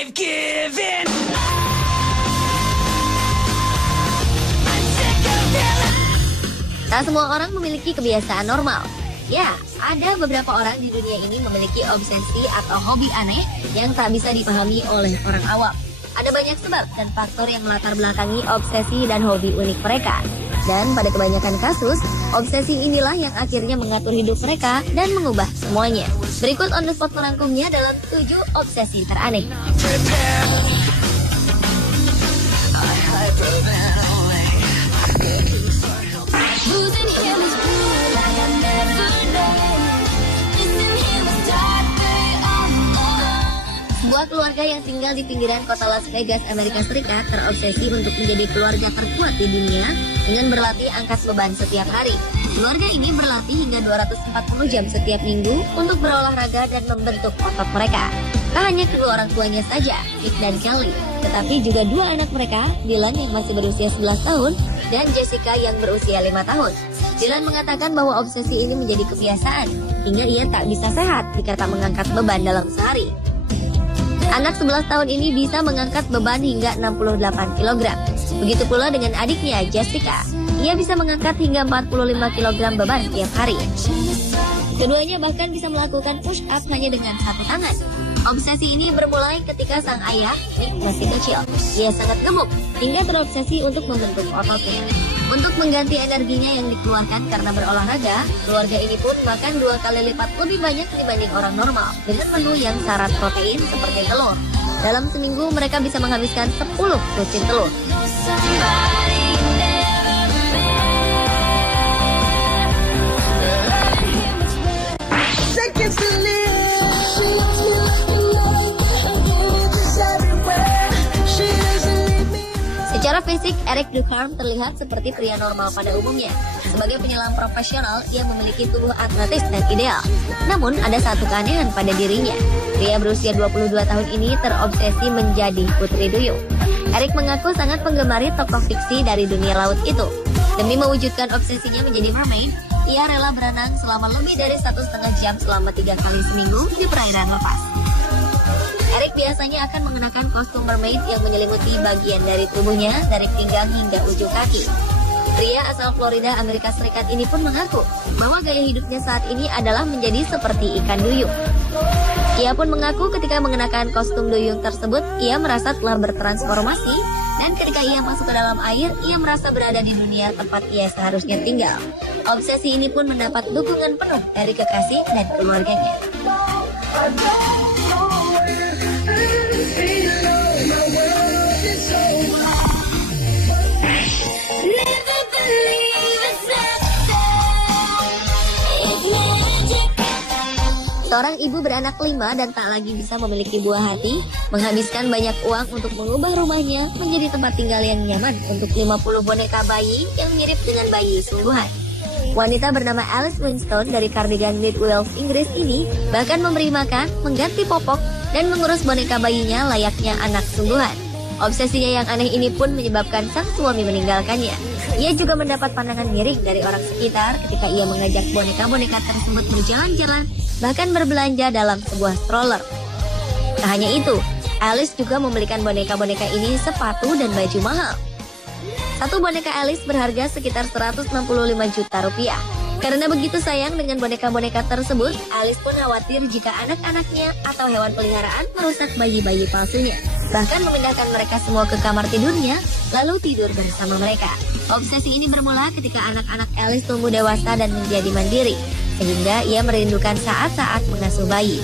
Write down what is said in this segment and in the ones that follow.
I've given. Tak semua orang memiliki kebiasaan normal. Ya, ada beberapa orang di dunia ini memiliki obsesi atau hobi aneh yang tak bisa dipahami oleh orang awam. Ada banyak sebab dan faktor yang melatar belakangi obsesi dan hobi unik mereka. Dan pada kebanyakan kasus, obsesi inilah yang akhirnya mengatur hidup mereka dan mengubah semuanya. Berikut on the spot merangkumnya dalam 7 obsesi teraneh. Sebuah keluarga yang tinggal di pinggiran kota Las Vegas, Amerika Serikat terobsesi untuk menjadi keluarga terkuat di dunia dengan berlatih angkat beban setiap hari. Keluarga ini berlatih hingga 240 jam setiap minggu untuk berolahraga dan membentuk otot mereka. Tak hanya kedua orang tuanya saja, Nick dan Kelly, tetapi juga 2 anak mereka, Dylan yang masih berusia 11 tahun dan Jessica yang berusia 5 tahun. Dylan mengatakan bahwa obsesi ini menjadi kebiasaan, hingga ia tak bisa sehat jika tak mengangkat beban dalam sehari. Anak 11 tahun ini bisa mengangkat beban hingga 68 kg. Begitu pula dengan adiknya, Jessica. Ia bisa mengangkat hingga 45 kg beban tiap hari. Keduanya bahkan bisa melakukan push up hanya dengan satu tangan. Obsesi ini bermulai ketika sang ayah, Nick, masih kecil. Ia sangat gemuk hingga terobsesi untuk membentuk ototnya. Untuk mengganti energinya yang dikeluarkan karena berolahraga, keluarga ini pun makan 2 kali lipat lebih banyak dibanding orang normal dengan menu yang syarat protein seperti telur. Dalam seminggu mereka bisa menghabiskan 10 lusin telur. Secara fisik, Eric Ducharme terlihat seperti pria normal pada umumnya. Sebagai penyelam profesional, ia memiliki tubuh atletis dan ideal. Namun, ada satu keanehan pada dirinya. Pria berusia 22 tahun ini terobsesi menjadi putri duyung. Eric mengaku sangat menggemari tokoh fiksi dari dunia laut itu. Demi mewujudkan obsesinya menjadi mermaid, ia rela berenang selama lebih dari 1,5 jam selama 3 kali seminggu di perairan lepas. Eric biasanya akan mengenakan kostum mermaid yang menyelimuti bagian dari tubuhnya dari pinggang hingga ujung kaki. Pria asal Florida, Amerika Serikat ini pun mengaku bahwa gaya hidupnya saat ini adalah menjadi seperti ikan duyung. Ia pun mengaku ketika mengenakan kostum duyung tersebut, ia merasa telah bertransformasi dan ketika ia masuk ke dalam air, ia merasa berada di dunia tempat ia seharusnya tinggal. Obsesi ini pun mendapat dukungan penuh dari kekasih dan keluarganya. Seorang ibu beranak 5 dan tak lagi bisa memiliki buah hati, menghabiskan banyak uang untuk mengubah rumahnya menjadi tempat tinggal yang nyaman untuk 50 boneka bayi yang mirip dengan bayi sungguhan. Wanita bernama Alice Winston dari Cardigan Mid Wales, Inggris ini bahkan memberi makan, mengganti popok, dan mengurus boneka bayinya layaknya anak sungguhan. Obsesinya yang aneh ini pun menyebabkan sang suami meninggalkannya. Ia juga mendapat pandangan miring dari orang sekitar ketika ia mengajak boneka-boneka tersebut berjalan-jalan, bahkan berbelanja dalam sebuah stroller. Tak hanya itu, Alice juga membelikan boneka-boneka ini sepatu dan baju mahal. Satu boneka Alice berharga sekitar 165 juta rupiah. Karena begitu sayang dengan boneka-boneka tersebut, Alice pun khawatir jika anak-anaknya atau hewan peliharaan merusak bayi-bayi palsunya. Bahkan memindahkan mereka semua ke kamar tidurnya, lalu tidur bersama mereka. Obsesi ini bermula ketika anak-anak Alice tumbuh dewasa dan menjadi mandiri, sehingga ia merindukan saat-saat mengasuh bayi.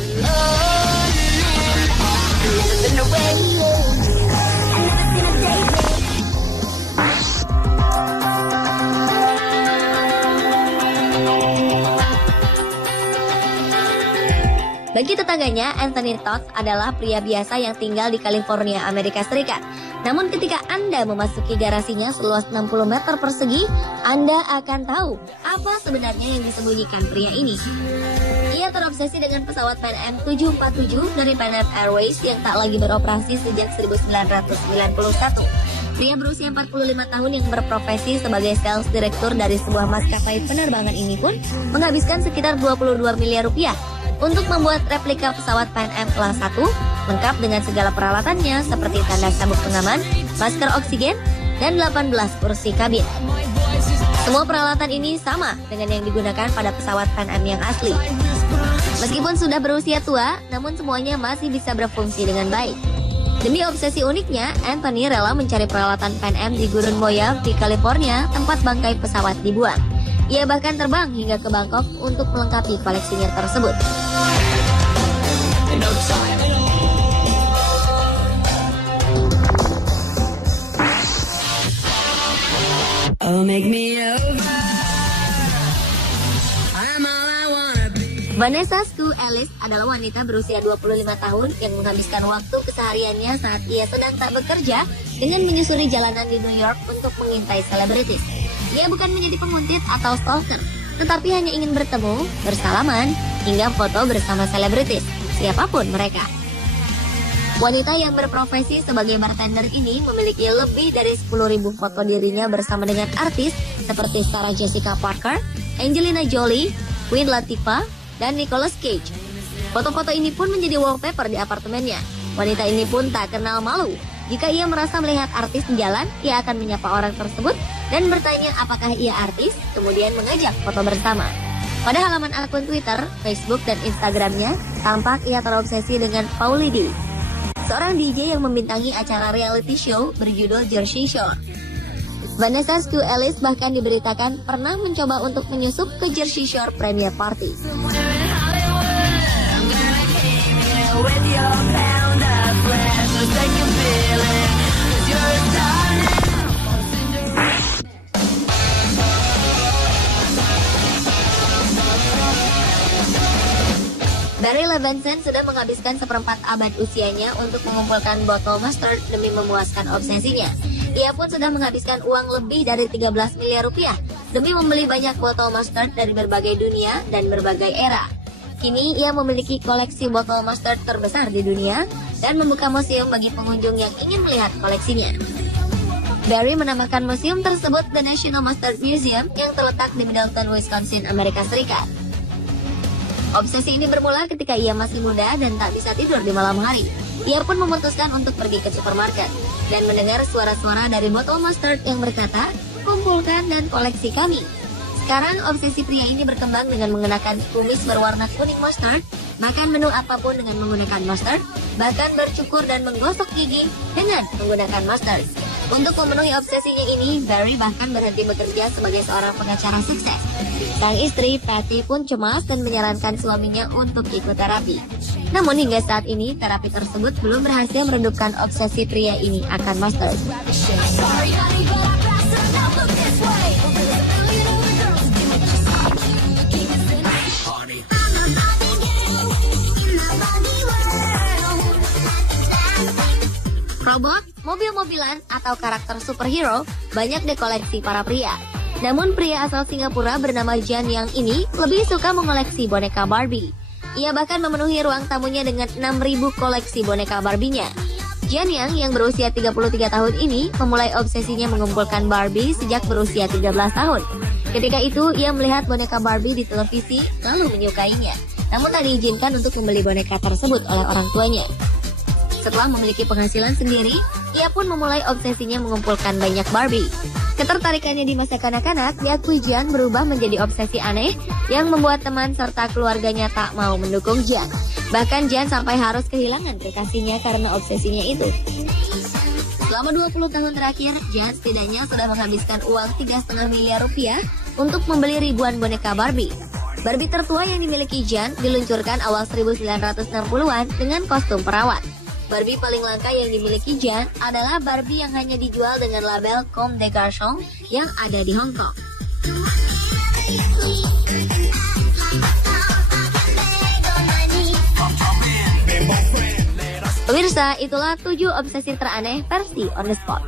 Bagi tetangganya, Anthony Todd adalah pria biasa yang tinggal di California, Amerika Serikat. Namun ketika Anda memasuki garasinya seluas 60 meter persegi, Anda akan tahu apa sebenarnya yang disembunyikan pria ini. Ia terobsesi dengan pesawat Pan Am 747 dari Pan Am Airways yang tak lagi beroperasi sejak 1991. Pria berusia 45 tahun yang berprofesi sebagai sales direktur dari sebuah maskapai penerbangan ini pun menghabiskan sekitar 22 miliar rupiah untuk membuat replika pesawat Pan Am kelas 1 lengkap dengan segala peralatannya seperti tanda sabuk pengaman, masker oksigen, dan 18 kursi kabin. Semua peralatan ini sama dengan yang digunakan pada pesawat Pan Am yang asli. Meskipun sudah berusia tua, namun semuanya masih bisa berfungsi dengan baik. Demi obsesi uniknya, Anthony rela mencari peralatan Pan Am di Gurun Mojave di California, tempat bangkai pesawat dibuang. Ia bahkan terbang hingga ke Bangkok untuk melengkapi koleksinya tersebut. Vanessa Stu Ellis adalah wanita berusia 25 tahun yang menghabiskan waktu kesehariannya saat ia sedang tak bekerja dengan menyusuri jalanan di New York untuk mengintai selebritis. Ia bukan menjadi penguntit atau stalker, tetapi hanya ingin bertemu, bersalaman, hingga foto bersama selebritis, siapapun mereka. Wanita yang berprofesi sebagai bartender ini memiliki lebih dari 10.000 foto dirinya bersama dengan artis seperti Sarah Jessica Parker, Angelina Jolie, Queen Latifah, dan Nicolas Cage. Foto-foto ini pun menjadi wallpaper di apartemennya. Wanita ini pun tak kenal malu. Jika ia merasa melihat artis di jalan, ia akan menyapa orang tersebut dan bertanya apakah ia artis, kemudian mengajak foto bersama. Pada halaman akun Twitter, Facebook, dan Instagramnya, tampak ia terobsesi dengan Pauly D, seorang DJ yang membintangi acara reality show berjudul Jersey Shore. Vanessa Stu Ellis bahkan diberitakan pernah mencoba untuk menyusup ke Jersey Shore Premiere Party. Barry Levinson sudah menghabiskan seperempat abad usianya untuk mengumpulkan botol mustard demi memuaskan obsesinya. Ia pun sudah menghabiskan uang lebih dari 13 miliar rupiah demi membeli banyak botol mustard dari berbagai dunia dan berbagai era. Kini ia memiliki koleksi botol mustard terbesar di dunia dan membuka museum bagi pengunjung yang ingin melihat koleksinya. Barry menamakan museum tersebut The National Mustard Museum yang terletak di Middleton, Wisconsin, Amerika Serikat. Obsesi ini bermula ketika ia masih muda dan tak bisa tidur di malam hari. Ia pun memutuskan untuk pergi ke supermarket dan mendengar suara-suara dari botol mustard yang berkata, "Kumpulkan dan koleksi kami." Sekarang obsesi pria ini berkembang dengan mengenakan kumis berwarna kuning mustard, makan menu apapun dengan menggunakan mustard, bahkan bercukur dan menggosok gigi dengan menggunakan mustard. Untuk memenuhi obsesinya ini, Barry bahkan berhenti bekerja sebagai seorang pengacara sukses. Sang istri, Patty, pun cemas dan menyarankan suaminya untuk ikut terapi. Namun hingga saat ini, terapi tersebut belum berhasil meredupkan obsesi pria ini akan mustard. Robot, mobil-mobilan, atau karakter superhero banyak dikoleksi para pria. Namun pria asal Singapura bernama Jan Yang ini lebih suka mengoleksi boneka Barbie. Ia bahkan memenuhi ruang tamunya dengan 6.000 koleksi boneka Barbie-nya. Jan yang berusia 33 tahun ini memulai obsesinya mengumpulkan Barbie sejak berusia 13 tahun. Ketika itu, ia melihat boneka Barbie di televisi lalu menyukainya. Namun tak diizinkan untuk membeli boneka tersebut oleh orang tuanya. Setelah memiliki penghasilan sendiri, ia pun memulai obsesinya mengumpulkan banyak Barbie. Ketertarikannya di masa kanak-kanak diakui Jan berubah menjadi obsesi aneh yang membuat teman serta keluarganya tak mau mendukung Jan. Bahkan Jan sampai harus kehilangan kekasihnya karena obsesinya itu. Selama 20 tahun terakhir, Jan setidaknya sudah menghabiskan uang 3,5 miliar rupiah untuk membeli ribuan boneka Barbie. Barbie tertua yang dimiliki Jan diluncurkan awal 1960-an dengan kostum perawat. Barbie paling langka yang dimiliki Jan adalah Barbie yang hanya dijual dengan label Comme des Garçons yang ada di Hong Kong. Pemirsa, itulah 7 obsesi teraneh versi On The Spot.